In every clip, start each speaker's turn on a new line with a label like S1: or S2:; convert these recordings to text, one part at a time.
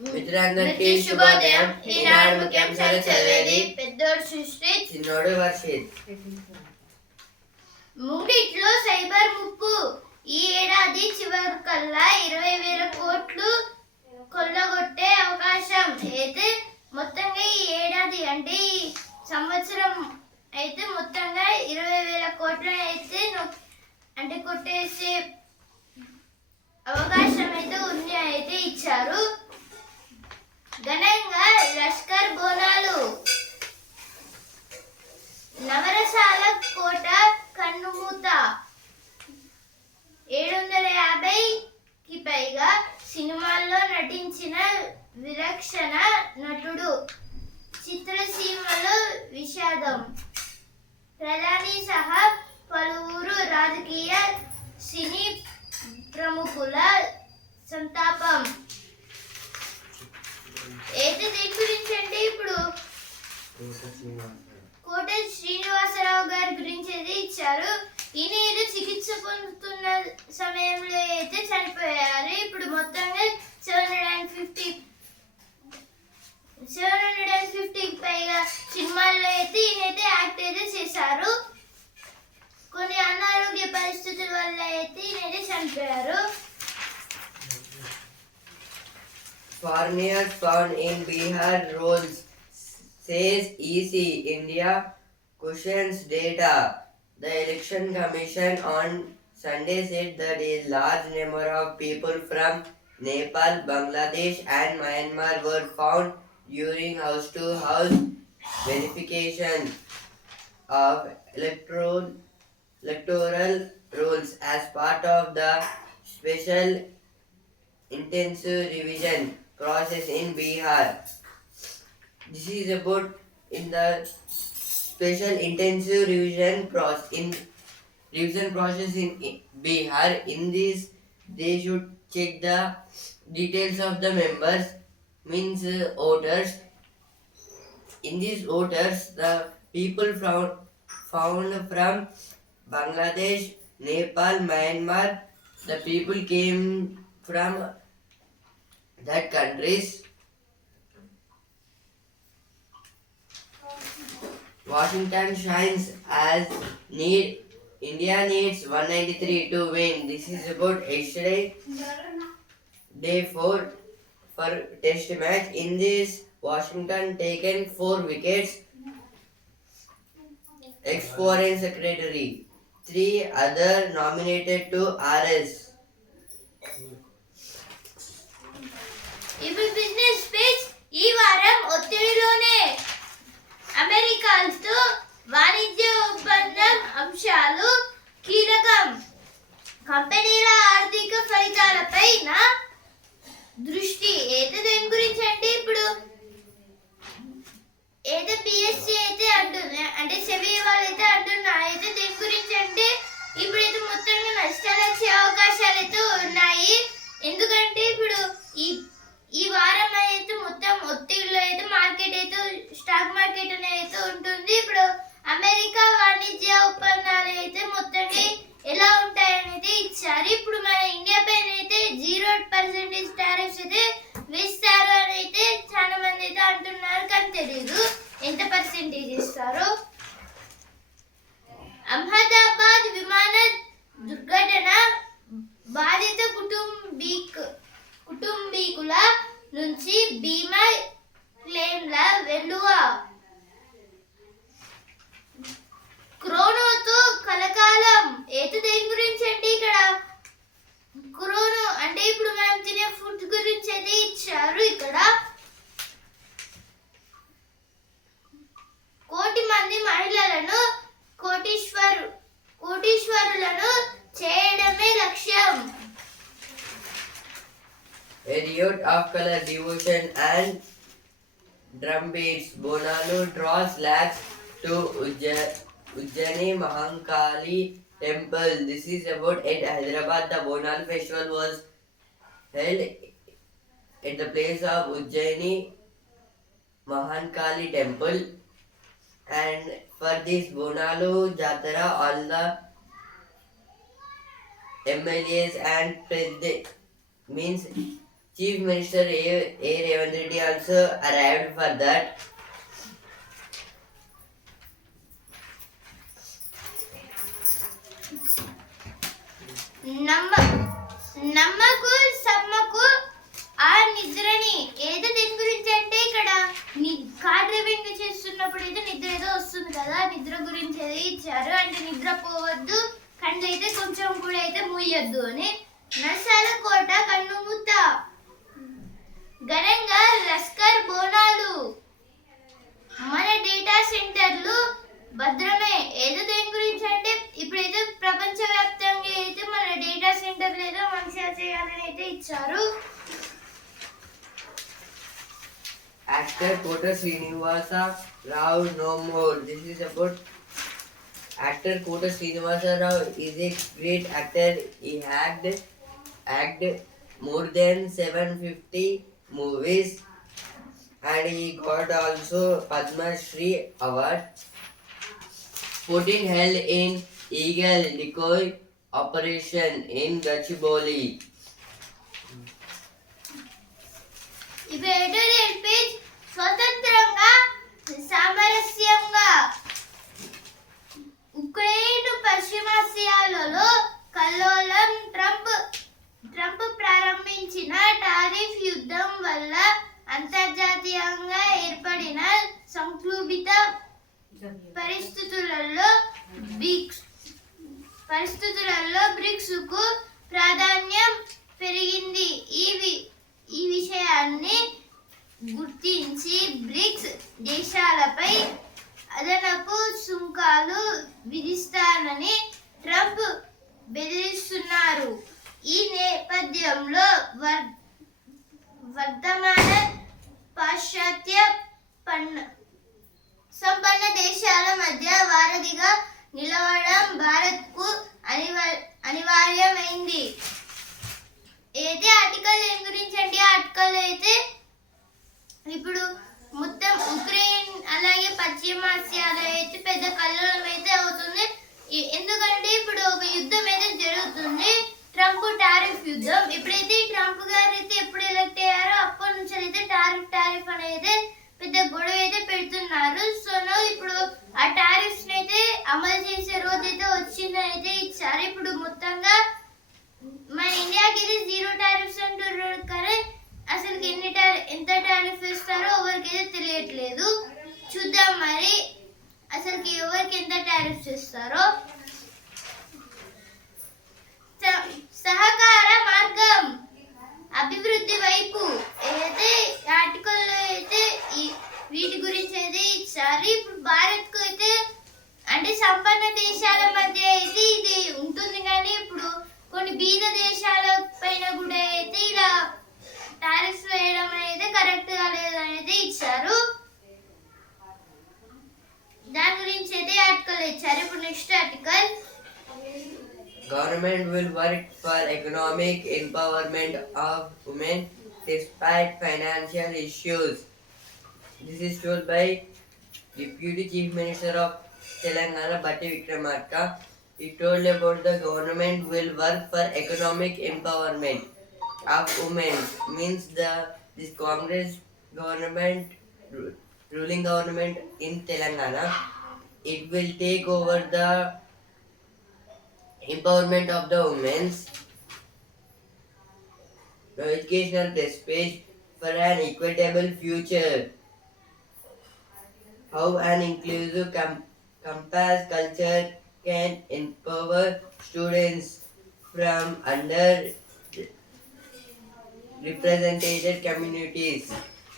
S1: మిత్రులందరికీ శుభోదయం. ఈనాడు ముఖ్యాంశాలు చదివేది
S2: పెద్దోడు సృష్టి
S1: చిన్నోడు వర్షిత్
S2: మూడిట్లో సైబర్ ముప్పు. ఈ ఏడాది చివరి కల్లా ఇరవై వేల కోట్లు కొల్లగొట్టే అవకాశం. అయితే మొత్తంగా ఈ ఏడాది అంటే ఈ సంవత్సరం అయితే మొత్తంగా ఇరవై వేల కోట్లు అయితే అంటే కొట్టేసే అవకాశం అయితే ఉంది. అయితే ఇచ్చారు. ఘనంగా లష్కర్ బోనాలు. నవరసాల కోట కన్నుమూత. ఏడు వందల యాభైకి పైగా సినిమాల్లో నటించిన విలక్షణ నటుడు. చిత్రసీమలో విషాదం. ప్రధాని సహా పలువురు రాజకీయ సినీ ప్రముఖుల సంతాపం. అయితే దీని గురించి అంటే ఇప్పుడు? కోట శ్రీనివాసరావు. గారి గురించి అయితే ఇచ్చారు. ఈయన ఏదో చికిత్స పొందుతున్న సమయంలో అయితే చనిపోయారు. ఇప్పుడు మొత్తంగా seven hundred and fifty seven hundred and ఫిఫ్టీకి పైగా సినిమాల్లో అయితే ఈయనైతే యాక్ట్ అయితే చేశారు. కొన్ని అనారోగ్య పరిస్థితుల వల్ల అయితే ఈయనైతే చనిపోయారు.
S1: Foreigners found in Bihar rolls says EC India questions data. The election commission on Sunday said that a large number of people from Nepal, Bangladesh, and Myanmar were found during house to house verification of electoral electoral rolls as part of the special intensive revision process in Bihar. This is about in the special intensive revision process in revision process in Bihar. In this, they should check the details of the members, means uh, voters. In these voters, the people found from Bangladesh, Nepal, Myanmar. The people came from that countries. Washington shines as need. India needs 193 to win. This is about yesterday, day 4 for test match. In this, Washington taken 4 wickets. Ex-foreign secretary. Three other nominated to RS.
S2: ఇప్పుడు business speech ఈ వారం ఒత్తిడిలోనే. అమెరికాతో వాణిజ్య ఒప్పందం అంశాలు కీలకం. కంపెనీల ఆర్థిక ఫలితాలపై నా దృష్టి. అయితే దేని గురించి అంటే ఇప్పుడు? ఏదో పిఎస్సి అయితే అంటున్నా అంటే సెబీ వాళ్ళు అయితే అంటున్నా అయితే దేని గురించి అంటే ఇప్పుడైతే మొత్తంగా నష్టాలు వచ్చే అవకాశాలు అయితే ఉన్నాయి ఎందుకంటే ఇప్పుడు ఈ ఈ వారం అయితే మొత్తం ఒత్తిడిలో అయితే మార్కెట్ అయితే స్టాక్ మార్కెట్ అనేది అయితే ఉంటుంది ఇప్పుడు అమెరికా వాణిజ్య ఒప్పందాలు అయితే మొత్తంగా ఎలా ఉంటాయనేది ఇచ్చారు ఇప్పుడు మన ఇండియా పైన అయితే జీరో పర్సెంటేజ్ టారిఫ్స్ అయితే వేస్తారు అని అయితే చాలా మంది అయితే అంటున్నారు కానీ తెలియదు ఎంత పర్సెంటేజ్ ఇస్తారో అహ్మదాబాద్ విమాన దుర్ఘటన బాధిత కుటుంబీక్ కుటుంబీకుల నుంచి బీమా క్లెయిమ్ల వెలువ క్రోనోతో కలకాలం. ఏది దేని గురించి అండి ఇక్కడ? క్రోనో అంటే ఇప్పుడు మనం తినే ఫుడ్ గురించి అయితే ఇచ్చారు ఇక్కడ. కోటి మంది మహిళలను కోటీశ్వరు కోటీశ్వరులను చేయడమే లక్ష్యం.
S1: A riot of color, devotion, and drum beats. Bonalu draws lakhs to Ujja- Ujjani Mahankali temple. This is about at Hyderabad. The Bonalu festival was held at the place of Ujjaini Mahankali temple. And for this Bonalu Jatara, all the MLAs and president means Chief Minister A. A. Revanth Reddy also arrived for that.
S2: నమ్మ నమ్మకు సమ్మకు ఆ నిద్రని ఏదో దీని గురించి అంటే ఇక్కడ ని కార్ డ్రైవింగ్ చేస్తున్నప్పుడు అయితే నిద్ర ఏదో వస్తుంది కదా నిద్ర గురించి ఏదో ఇచ్చారు అంటే నిద్ర పోవద్దు కళ్ళు అయితే కొంచెం కూడా అయితే మూయొద్దు అని నర్సాల కోట కన్ను ముత్త ఘనంగా లస్కర్ బోనాలు మన డేటా సెంటర్లు భద్రమే ఏదో దేని గురించి అంటే ఇప్పుడైతే ప్రపంచవ్యాప్తంగా అయితే మన డేటా సెంటర్లు ఏదో మంచిగా చేయాలని అయితే ఇచ్చారు
S1: actor Kota Srinivasa Rao no more this is about actor Kota Srinivasa Rao is a great actor he had act more than seven fifty movies and he got also Padma Shri Award. Putting held in Eagle Decoy operation in Gachibowli.
S2: ఇప్పుడు ఎటు తెలిపి స్వతంత్రంగా సామరస్యంగా Ukraine పశ్చిమాసియాలలో కల్లోలం Trump Trump ప్రారంభించిన tariff యుద్ధం వల్ల అంతర్జాతీయంగా ఏర్పడిన సంక్షోభిత పరిస్థితులలో బ్రిక్స్ పరిస్థితులలో బ్రిక్స్కు ప్రాధాన్యం పెరిగింది. ఈ ఈ విషయాన్ని గుర్తించి బ్రిక్స్ దేశాలపై అదనపు సుంకాలు విధిస్తానని ట్రంప్ బెదిరిస్తున్నారు. ఈ నేపథ్యంలో వర్ వర్ధమాన పాశ్చాత్య పన్న సంపన్న దేశాల మధ్య వారధిగా నిలవడం భారత్కు అనివా- అనివార్యమైంది. అయితే ఆర్టికల్ ఏం గురించి అండి ఆర్టికల్ అయితే ఇప్పుడు మొత్తం ఉక్రెయిన్ అలాగే పశ్చిమాసియాలో అయితే పెద్ద కల్లోలం అయితే అవుతుంది ఎందుకంటే ఇప్పుడు ఒక యుద్ధం అయితే ట్రంప్ టారిఫ్ యుద్ధం ఎప్పుడైతే ట్రంప్ గారు అయితే ఎప్పుడు ఎలక్ట్ అయ్యారో అప్పటి నుంచి అయితే టారిఫ్ టారిఫ్ అనేది పెద్ద గొడవ అయితే పెడుతున్నారు. సో నో ఇప్పుడు ఆ టారిఫ్స్ అయితే అమలు చేసే రోజు అయితే వచ్చిందని అయితే ఇచ్చారు. ఇప్పుడు మొత్తంగా మన ఇండియాకి ఇది జీరో టారిఫ్స్ అంటున్నారు కానీ అసలు ఎన్ని టారి ఎంత టారిఫ్ ఇస్తారో ఎవరికైతే తెలియట్లేదు. చూద్దాం మరి అసలుకి ఎవరికి ఎంత టారిఫ్స్ ఇస్తారో.
S1: सहकार By Deputy Chief Minister of Telangana, Batti Vikramarka. He told about the government will work for economic empowerment of women. Means the this Congress government, ruling government in Telangana, it will take over the empowerment of the women's educational test for an equitable future how an inclusive com- compass culture can empower students from under represented communities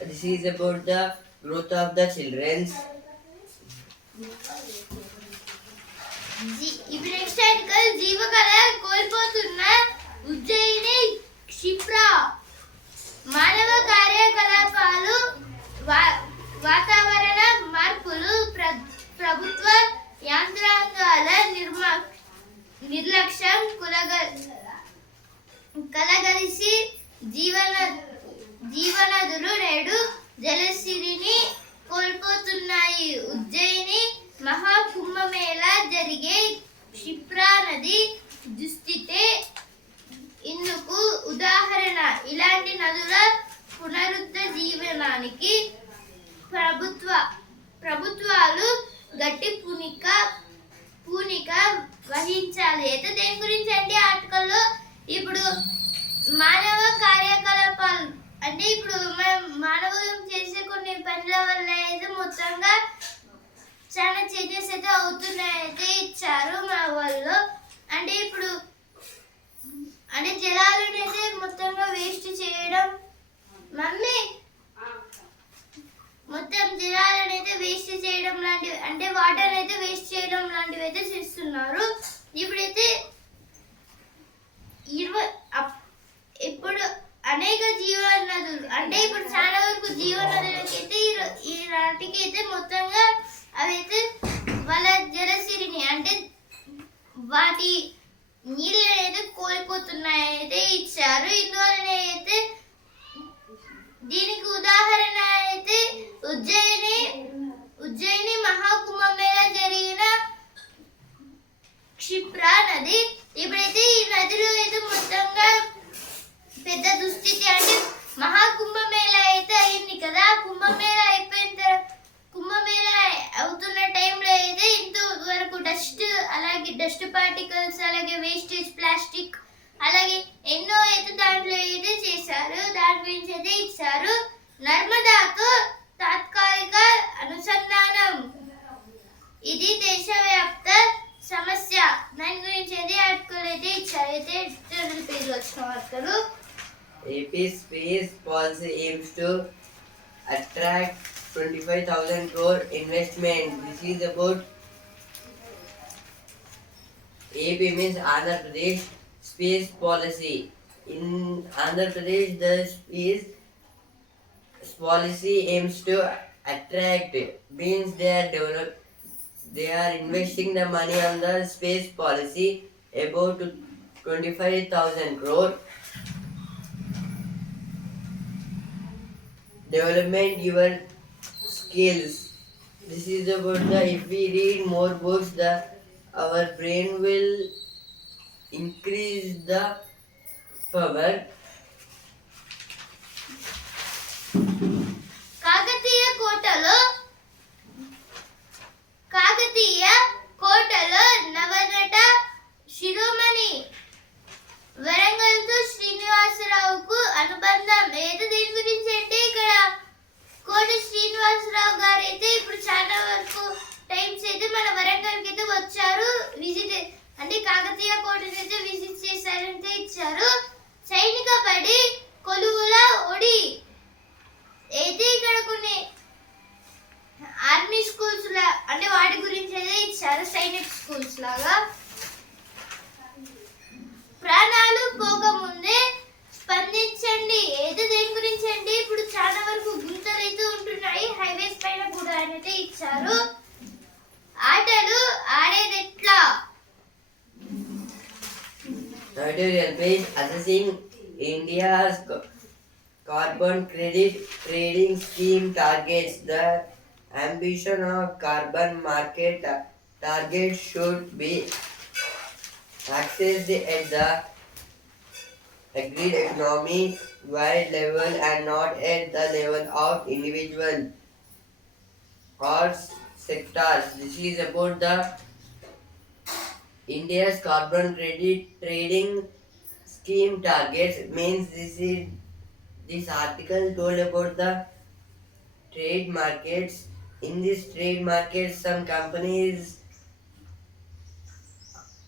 S1: this is about the growth of the children's
S2: G- ఇప్పుడు next article జీవకళ కోల్పోతున్న Ujjaini Kshipra మానవ కార్యకలాపాలు వా- వాతావరణ మార్పులు ప్ర- ప్రభుత్వ యంత్రాంగాల నిర్మా నిర్లక్ష్యం కులగ కలగలిసి జీవన జీవనదులు నేడు జలసిరిని కోల్పోతున్నాయి. ఉజ్జయిని మహాకుంభమేళ జరిగే క్షిప్రా నది దుస్థితే ఇందుకు ఉదాహరణ. ఇలాంటి నదుల పునరుద్ధీవనానికి ప్రభుత్వ ప్రభుత్వాలు గట్టి పూనిక పూనిక వహించాలి. అయితే దేని గురించి అండి ఆర్టికల్లో? ఇప్పుడు మానవ కార్యకలాపాలు అంటే ఇప్పుడు మనం మానవులు చేసే కొన్ని పనుల వల్ల అయితే మొత్తంగా చాలా చేంజెస్ అయితే అవుతున్నాయి అయితే ఇచ్చారు మా వాళ్ళు. అంటే ఇప్పుడు అంటే జలాలను అయితే మొత్తంగా వేస్ట్ చేయడం మమ్మీ మొత్తం జలాలను అయితే వేస్ట్ చేయడం లాంటివి అంటే వాటర్ అయితే వేస్ట్ చేయడం లాంటివి అయితే చేస్తున్నారు. ఇప్పుడైతే ఇరవై అప్- ఇప్పుడు అనేక జీవనదులు అంటే ఇప్పుడు చాలా వరకు జీవనదులకి అయితే ఈ నాటికి అయితే మొత్తంగా అవైతే వాళ్ళ జలసిరిని అంటే వాటి నీళ్ళు అనేది కోల్పోతున్నాయి అయితే ఇచ్చారు. ఇందువలన అయితే దీనికి ఉదాహరణ అయితే ఉజ్జయిని ఉజ్జయిని మహాకుంభమేళ జరిగిన క్షిప్రా నది. ఇప్పుడైతే ఈ నదిలో అయితే మొత్తంగా పెద్ద దుస్థితి అంటే మహాకుంభమేళ అయితే
S1: This is about AP means Andhra Pradesh space policy. In Andhra Pradesh, the space policy aims to attract means they are develop they are investing the money on the space policy about 25,000 crore development your skills this is about the if we read more books the our brain will increase the power
S2: Kakatiya కోటలో అయితే ఇచ్చారు ఆటలు ఆడేది ఎట్లా
S1: Editorial page assessing India's ca- carbon credit trading scheme targets the ambition of carbon market ta- targets should be accessed at the agreed economy wide level and not at the level of individual or sectors. This is about the India's carbon credit trading scheme targets means this is this article told about the trade markets. In this trade markets, some companies.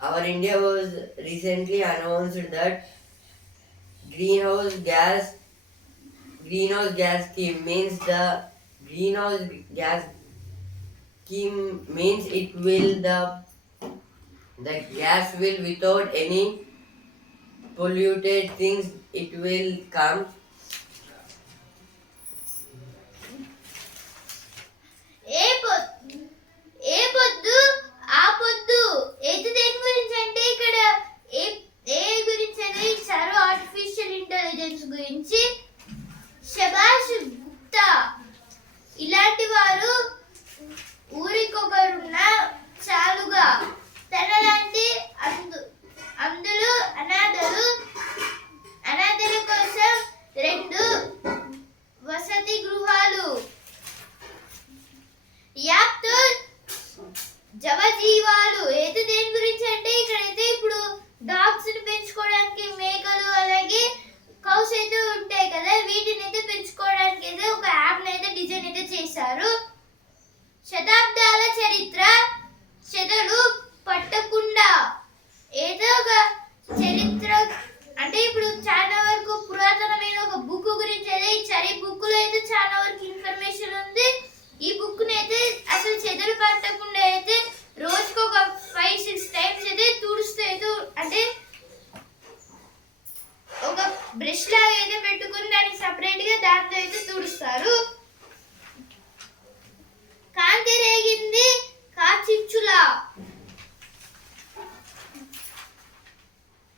S1: Our India was recently announced that greenhouse gas greenhouse gas scheme means the greenhouse gas scheme means it will the the gas will without any polluted things it will come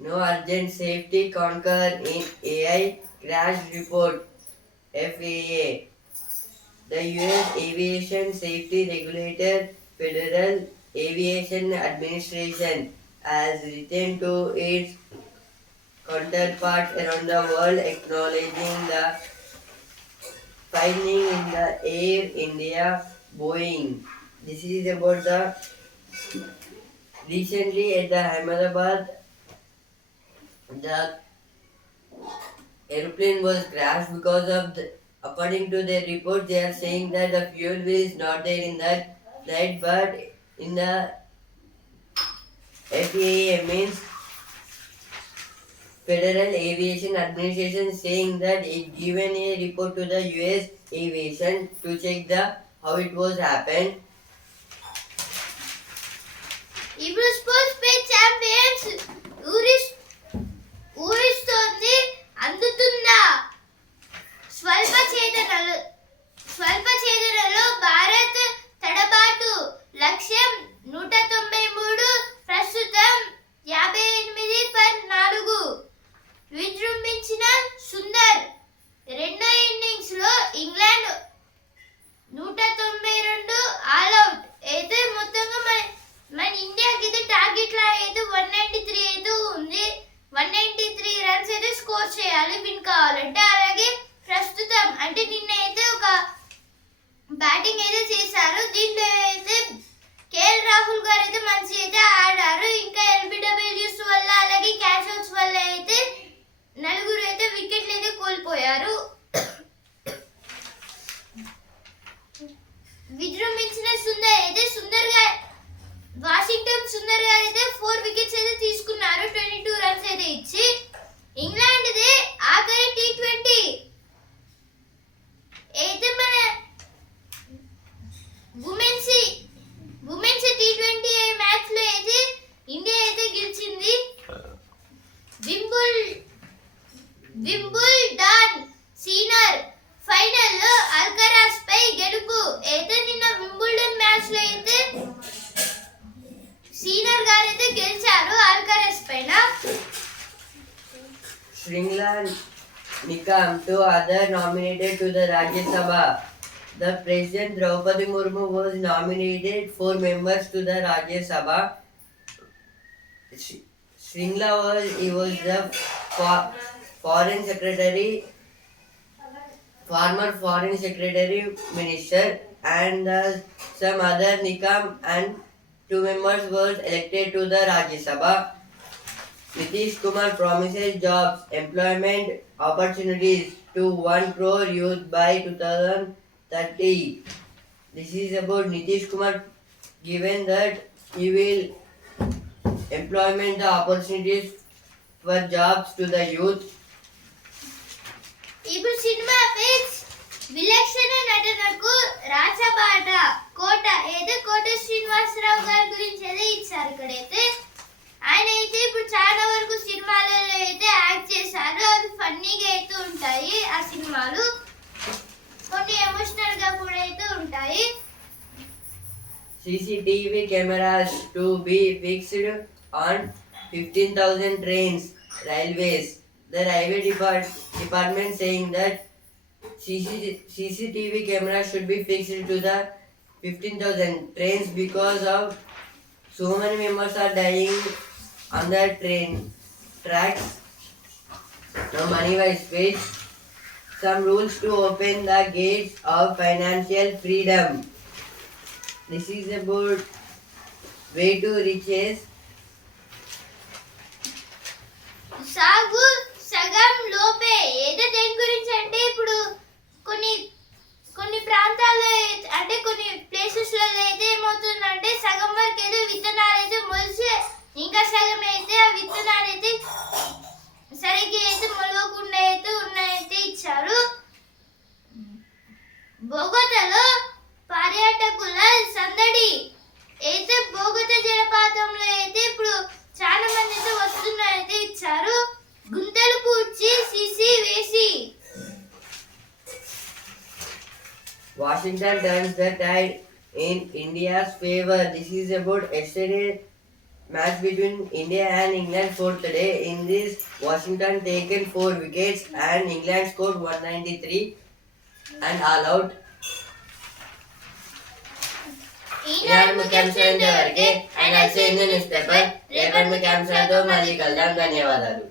S1: No urgent safety concur in AI crash report FAA. The US Aviation Safety Regulator Federal Aviation Administration has written to its counterparts around the world acknowledging the finding in the Air India Boeing. This is about the recently at the Ahmedabad the airplane was crashed because of the, according to the report they are saying that the fuel is not there in that flight but in the FAA means Federal Aviation Administration saying that it given a report to the US aviation to check the how it was happened.
S2: Irresponsible and parents, ఊహిస్తోంది ఊరిస్తోంది అందుతుందా? స్వల్ప చేతనలు స్వల్ప చేతనలో భారత్ తడబాటు లక్ష్యం నూట తొంభై మూడు ప్రస్తుతం యాభై ఎనిమిది పర్ నాలుగు. విజృంభించిన
S1: Sundar President Draupadi Murmu was nominated four members to the Rajya Sabha. Sh- was he was the fo- foreign secretary, former foreign secretary minister, and uh, some other Nikam and two members were elected to the Rajya Sabha. Nitish Kumar promises jobs, employment opportunities to 1 crore youth by 38. This is about Nitish Kumar given that he will employment the opportunities for jobs to the youth.
S2: ఇప్పుడు cinema page విలక్షణ నటనకు రాచబాట కోట అయితే కోట శ్రీనివాసరావు గారి గురించి అయితే ఇచ్చారు ఇక్కడైతే ఆయన అయితే ఇప్పుడు చాలా వరకు సినిమాలలో అయితే యాక్ట్ చేశారు అవి ఫన్నీగా అయితే ఉంటాయి ఆ సినిమాలు కొన్ని ఎమోషనల్ గా కూడా అయితే ఉంటాయి
S1: CCTV cameras to be fixed on 15,000 trains, railways. The railway depart- department saying that CC- CCTV cameras should be fixed to the 15,000 trains because of so many members are dying on the train tracks. Now money wise page. Some rules to open the gates of financial freedom. This is about way to riches.
S2: సాగు సగం లోపే ఏదో దేని గురించి అంటే ఇప్పుడు కొన్ని కొన్ని ప్రాంతాల్లో అంటే కొన్ని ప్లేసెస్లో అయితే ఏమవుతుందంటే సగం వరకు ఏదో విత్తనాలు అయితే మొలిచి ఇంకా సగం అయితే ఆ విత్తనాలు అయితే సరిగ్గా అయితే మొలవకుండా అయితే ఉన్నాయైతే ఇచ్చారు. బొగతలో పర్యాటకుల సందడి అయితే బోగత జలపాతంలో అయితే ఇప్పుడు చాలా మంది అయితే వస్తున్నారైతే ఇచ్చారు. గుంతలు పూడ్చి సిసి వేసి.
S1: Washington turns the tide in India's favor. This is about yesterday. Match between India and England fourth day. In this, Washington taken four wickets and England scored 193 and all out. Eenadu ఇంతవరకే and అసలు news paper రేపటి ముఖ్యాంశాలతో మళ్ళీ కలుద్దాం ధన్యవాదాలు